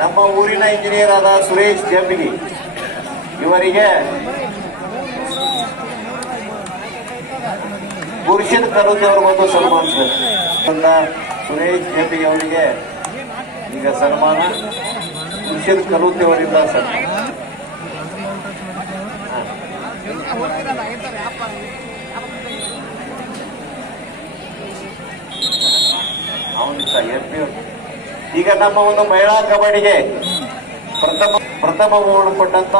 ನಮ್ಮ ಊರಿನ ಇಂಜಿನಿಯರ್ ಆದ ಸುರೇಶ್ ಜಂಬಿಗಿ ಇವರಿಗೆ ಮುರ್ಷಿದ್ ಕಲೂತಿ ಅವರು ಬಂದು ಸನ್ಮಾನಿಸಿದರು. ಸುರೇಶ್ ಜಂಬಿಗಿ ಅವರಿಗೆ ಈಗ ಸನ್ಮಾನ, ಮುರ್ಷಿದ್ ಕಲೂತಿ ಅವರಿಂದ ಸನ್ಮಾನ. ಈಗ ನಮ್ಮ ಒಂದು ಮಹಿಳಾ ಕಬಡ್ಡಿಗೆ ಪ್ರಥಮ ಬಹುಮಾನ ಕೊಟ್ಟಂತ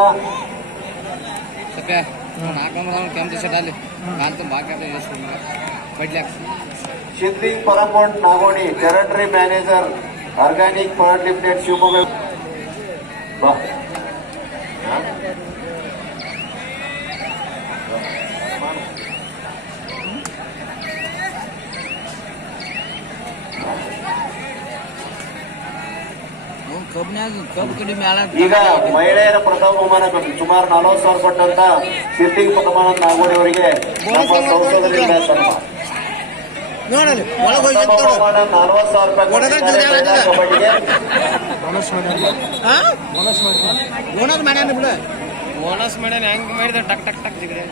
ಶಿಂದಿ ಪರಮೋಟ್ ನಾಗೋಣಿ, territory manager organic power limited Shivamogga. ಈಗ ಮಹಿಳೆಯರ ಪ್ರಥಮ ಬಹುಮಾನ ಸುಮಾರು 40,000 ಕೊಟ್ಟಂತ ಸಿದ್ದಿಕ್ ಪ್ರಥಮ ನಾಗೋಡಿ ಅವರಿಗೆ ನಮ್ಮ ಸಂಸದರಿಂದ ಸನ್ಮಾನ. 40,000 ರೂಪಾಯಿ ಕಬಡ್ಡಿಗೆ ಬೋನಸ್ ಮಾಡ್ಯಾನ. ಹೆಂಗ್ ಮಾಡಿದ ಟಕ್ ಟಕ್ ಟಕ್ ಜಿಗ್ರೆ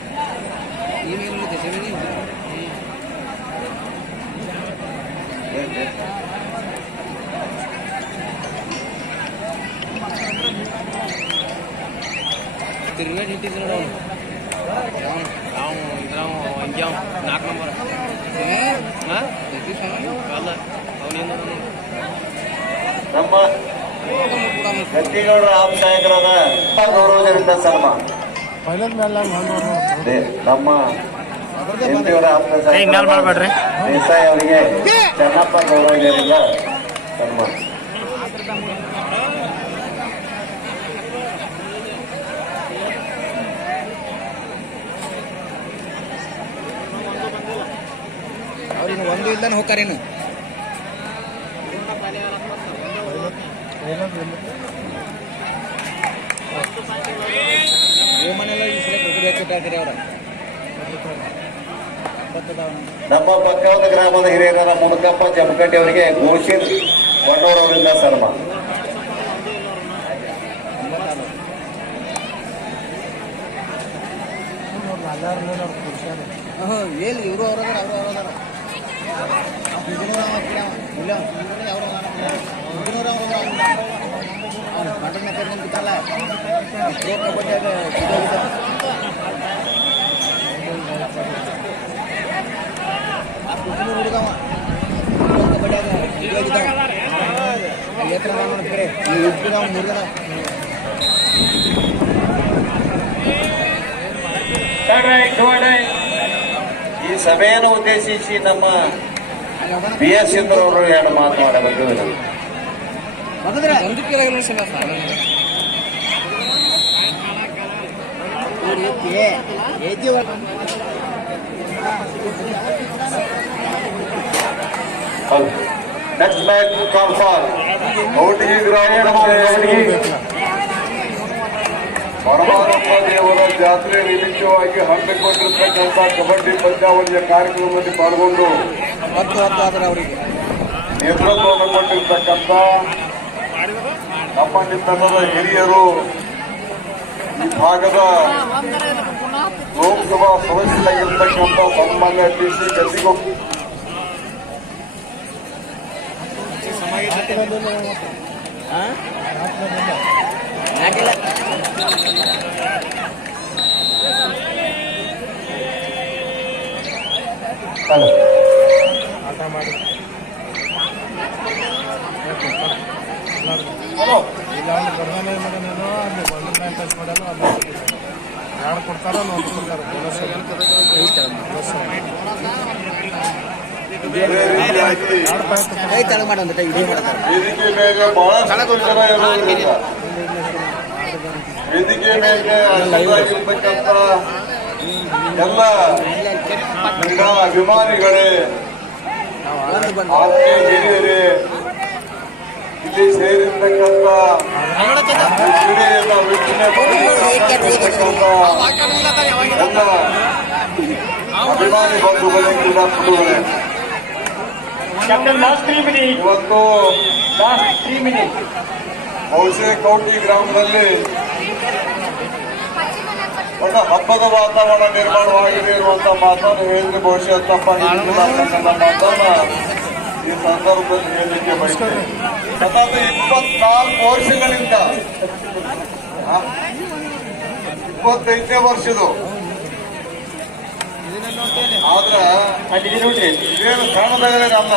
ತಿರುವೇಟ್ ಇಟ್ಟಿದ್ರು ನೋಡು. ಹಂಗೆ 4 ನಂಬರ್ ಅಲ್ಲ ಅವನೇನು ನಮ್ಮ ಗದ್ದಿಗೌಡರ ಆಪ್ತಾಯಕರಾದ ಗೌರವದಿಂದ ಸನ್ಮಾನ. ನಮ್ಮ ಎಂಪಿಯವರ ಆಪ್ತ ದೇಸಾಯಿ ಅವರಿಗೆ ಚೆನ್ನಪ್ಪ ಗೌರವದಿಂದ ಸನ್ಮಾನ. ಅವ್ರಿನ ಒಂದು ಇಲ್ದಾನೆ ಹೋಗ್ತಾರೇನು ನಮ್ಮ ಪಕ್ಕದ ಗ್ರಾಮದ ಹಿರಿಯರ ಮುದುಕಪ್ಪ ಜಮಕಟ್ಟಿ ಅವರಿಗೆ ಘೋಷಿತ್ ಕೊಂಡೋರವರಿಂದ ಸನ್ಮಾನ. ಇವರು ಈ ಸಭೆಯನ್ನು ಉದ್ದೇಶಿಸಿ ನಮ್ಮ BS ಇಂದ್ರ ಅವರು 2 ಮಾತನಾಡಬೇಕು. Next match call for outing ಪರಮಾನಂದ ದೇವರ ಜಾತ್ರೆ ನಿಮಿತ್ತವಾಗಿ ಹಮ್ಮಿಕೊಂಡಿರ್ತಕ್ಕಂಥ ಕಬಡ್ಡಿ ಪಂದ್ಯಾವಳಿಯ ಕಾರ್ಯಕ್ರಮದಲ್ಲಿ ಪಾಲ್ಗೊಂಡು ನೇತೃತ್ವವನ್ನು ಕೊಟ್ಟಿರ್ತಕ್ಕಂಥ ನಮ್ಮ ನಿತ್ತನದ ಹಿರಿಯರು, ಈ ಭಾಗದ ಲೋಕಸಭಾ ಸದಸ್ಯರಾಗಿರ್ತಕ್ಕಂಥ ಸನ್ಮಾನ್ಯ TC ಗದ್ದಿಗೌಡ ಆಟ ಮಾಡಿ ಇಲ್ಲ ಬರ್ದಾನೆ ಮಗನೇನೋ ಅಲ್ಲಿ ಬಂದ ಟಚ್ ಮಾಡಲ್ಲ, ಅಲ್ಲಿ ಯಾರು ಕೊಡ್ತಾರೋ ನೋಡ್ತಿದ್ದಾರೆ. ವೇದಿಕೆ ಮೇಲೆ ಆಗಿರ್ತಕ್ಕಂಥ ಎಲ್ಲ ಕ್ರೀಡಾ ಅಭಿಮಾನಿಗಳೇ, ಆತ್ಮೀಯ ಹಿರಿಯರೇ, ಇಲ್ಲಿ ಸೇರಿರ್ತಕ್ಕಂಥ ಕ್ರೀಡೆಯನ್ನ ವೀಕ್ಷಣೆ ಎಲ್ಲ ಅಭಿಮಾನಿ ಬಂಧುಗಳೇ, ಕ್ರೀಡಾಪಟುಗಳೇ, ಇವತ್ತು ಬಹುಶಃ ಕೌಟಿ ಗ್ರಾಮದಲ್ಲಿ ಒಂದು ಹಬ್ಬದ ವಾತಾವರಣ ನಿರ್ಮಾಣವಾಗಿದೆ ಇರುವಂತ ಮಾತನ್ನು ಹೇಳಿದ್ರೆ ಬಹುಶಃ ತಪ್ಪಾಗಿಲ್ಲ ಮಾತನ್ನ ಈ ಸಂದರ್ಭದಲ್ಲಿ ಹೇಳಲಿಕ್ಕೆ ಬಯಸ್ತೇನೆ. ಸತತ 24 ವರ್ಷಗಳಿಂದ 25ನೇ ವರ್ಷದು ಆದ್ರ ಇದೇನು ಸಣ್ಣದಾಗಲ್ಲ.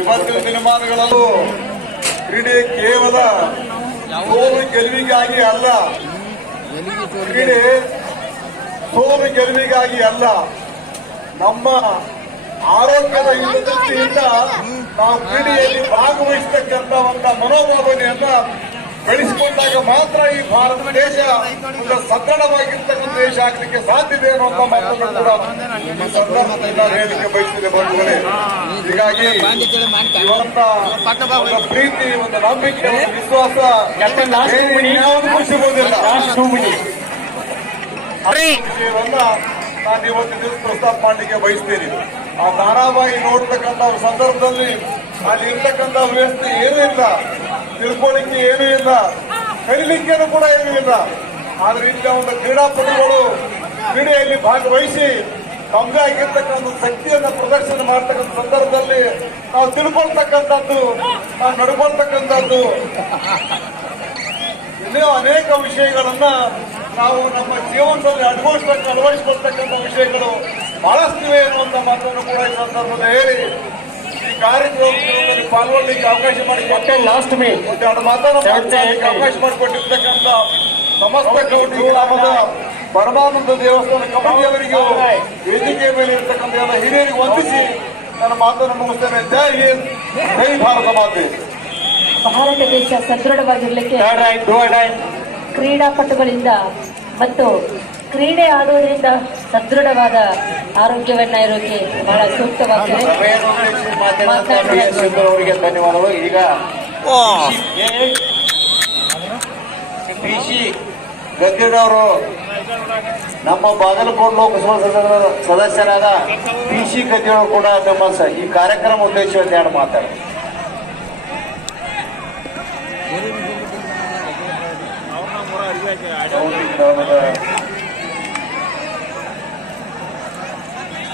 ಇವತ್ತಿನ ದಿನಮಾನಗಳಲ್ಲೂ ಕ್ರೀಡೆ ಕೇವಲ ಸೋಲು ಗೆಲುವಿಗಾಗಿ ಅಲ್ಲ, ಕ್ರೀಡೆ ಸೋಲು ಗೆಲುವಿಗಾಗಿ ಅಲ್ಲ, ನಮ್ಮ ಆರೋಗ್ಯದ ಹಿತದೃಷ್ಟಿಯಿಂದ ನಾವು ಕ್ರೀಡೆಯಲ್ಲಿ ಭಾಗವಹಿಸತಕ್ಕಂತ ಒಂದು ಮನೋಭಾವನೆಯನ್ನ ಬೆಳೆಸಿಕೊಂಡಾಗ ಮಾತ್ರ ಈ ಭಾರತ ದೇಶ ಒಂದು ಸದೃಢವಾಗಿರ್ತಕ್ಕಂಥ ದೇಶ ಆಗಲಿಕ್ಕೆ ಸಾಧ್ಯತೆ ಅನ್ನುವಂತ ಮಾತನ್ನು ಕೂಡ ಈ ಸಂದರ್ಭದಲ್ಲಿ ನಾನು ಹೇಳಲಿಕ್ಕೆ ಬಯಸಿದೆ ಬಂಧುಗಳೇ. ಹೀಗಾಗಿ ಇವತ್ತ ಒಂದು ಪ್ರೀತಿ, ಒಂದು ನಂಬಿಕೆ, ಒಂದು ವಿಶ್ವಾಸ ಯಾವುದು ಸಿಗೋದಿಲ್ಲ. ವಿಷಯವನ್ನ ನಾನು ಇವತ್ತು ದಿವಸ ಪ್ರಸ್ತಾಪ ಮಾಡಲಿಕ್ಕೆ ಬಯಸ್ತೇನೆ. ಆ ಧಾರಾವಾಹಿ ನೋಡ್ತಕ್ಕಂಥ ಸಂದರ್ಭದಲ್ಲಿ ಅಲ್ಲಿ ಇರ್ತಕ್ಕಂಥ ವ್ಯವಸ್ಥೆ ಏನೂ ಇಲ್ಲ, ತಿಳ್ಕೊಳ್ಳಿಕ್ಕೆ ಏನೂ ಇಲ್ಲ, ಕಲಿಲಿಕ್ಕೇನು ಕೂಡ ಏನೂ ಇಲ್ಲ. ಆದ್ರೆ ಇಂಥ ಒಂದು ಕ್ರೀಡಾಪಟುಗಳು ಕ್ರೀಡೆಯಲ್ಲಿ ಭಾಗವಹಿಸಿ ತಮ್ಮದೇ ಆಗಿರ್ತಕ್ಕಂಥ ಶಕ್ತಿಯನ್ನು ಪ್ರದರ್ಶನ ಮಾಡ್ತಕ್ಕಂಥ ಸಂದರ್ಭದಲ್ಲಿ ನಾವು ತಿಳ್ಕೊಳ್ತಕ್ಕಂಥದ್ದು, ನಾವು ನಡ್ಕೊಳ್ತಕ್ಕಂಥದ್ದು, ಇನ್ನೂ ಅನೇಕ ವಿಷಯಗಳನ್ನ ನಾವು ನಮ್ಮ ಜೀವನದಲ್ಲಿ ಅಳವಡಿಸಿಕೊಳ್ತಕ್ಕಂಥ ವಿಷಯಗಳು ಬಹಳಷ್ಟಿವೆ ಎನ್ನುವಂತ ಮಾತನ್ನು ಕೂಡ ಈ ಸಂದರ್ಭದಲ್ಲಿ ಹೇಳಿ ಈ ಕಾರ್ಯಕ್ರಮದಲ್ಲಿ ಪಾಲ್ಗೊಳ್ಳಲಿಕ್ಕೆ ಅವಕಾಶ ಮಾಡಿ ಎರಡು ಮಾತನ್ನು ಅವಕಾಶ ಮಾಡಿಕೊಟ್ಟಿರ್ತಕ್ಕಂಥ ಸಮಸ್ತ ಕೌಟಿ ಗ್ರಾಮದ ಪರಮಾನಂದ ದೇವಸ್ಥಾನ ಕಮಿಟಿಯವರಿಗೂ ವೇದಿಕೆಯ ಮೇಲೆ ಇರ್ತಕ್ಕಂಥ ಎಲ್ಲ ಹಿರಿಯರಿಗೆ ವಂದಿಸಿ ನನ್ನ ಮಾತನ್ನು ಮುಗಿಸ್ತೇನೆ. ಜೈ ಹಿಂದ್, ಜೈ ಭಾರತ ಮಾತೆ. ಭಾರತ ದೇಶ ಸದೃಢವಾಗಿರ್ಲಿಕ್ಕೆ ಕ್ರೀಡಾಪಟುಗಳಿಂದ ಮತ್ತು ಕ್ರೀಡೆ ಆಡುವುದರಿಂದ ಸದೃಢವಾದ ಆರೋಗ್ಯವನ್ನ ಇರೋಕೆ ಬಹಳ ಸೂಕ್ತವಾಗಿದೆ. ಅವರಿಗೆ ಧನ್ಯವಾದಗಳು. ಈಗ ಪಿಸಿ ಗದ್ದಿನವರು ನಮ್ಮ ಬಾಗಲಕೋಟೆ ಲೋಕಸಭಾ ಸದಸ್ಯರಾದ ಪಿಸಿ ಗದ್ದಿಯವರು ಕೂಡ ನಮ್ಮ ಈ ಕಾರ್ಯಕ್ರಮ ಉದ್ದೇಶಿಸಿ ಎರಡು ಮಾತಾಡ್ತಾರೆ.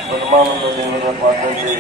ಸನ್ಮಾನದ ದೇವರ ಪಾತ್ರದಲ್ಲಿ